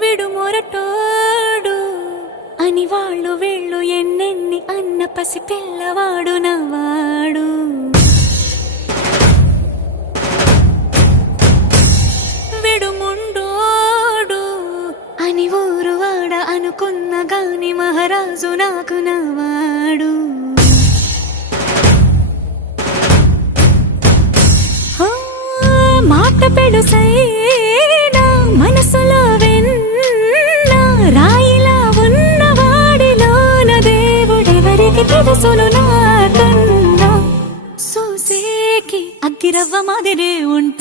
విడు మొరటోడు అని వాళ్ళు వీళ్ళు ఎన్నెన్ని అన్న పసి పిల్లవాడు నవాడు. విడు ముండోడు అని ఊరు వాడ అనుకున్న గాని మహారాజు నాకు నవాడు. మాట పెడుసైనా మనసులో వెన్న రాయిలా ఉన్నవాడిలోన దేవుడెవరికి తెలుసును నాకన్నా. సూసేకి అగ్గిరవ్వ మాదిరే ఉండు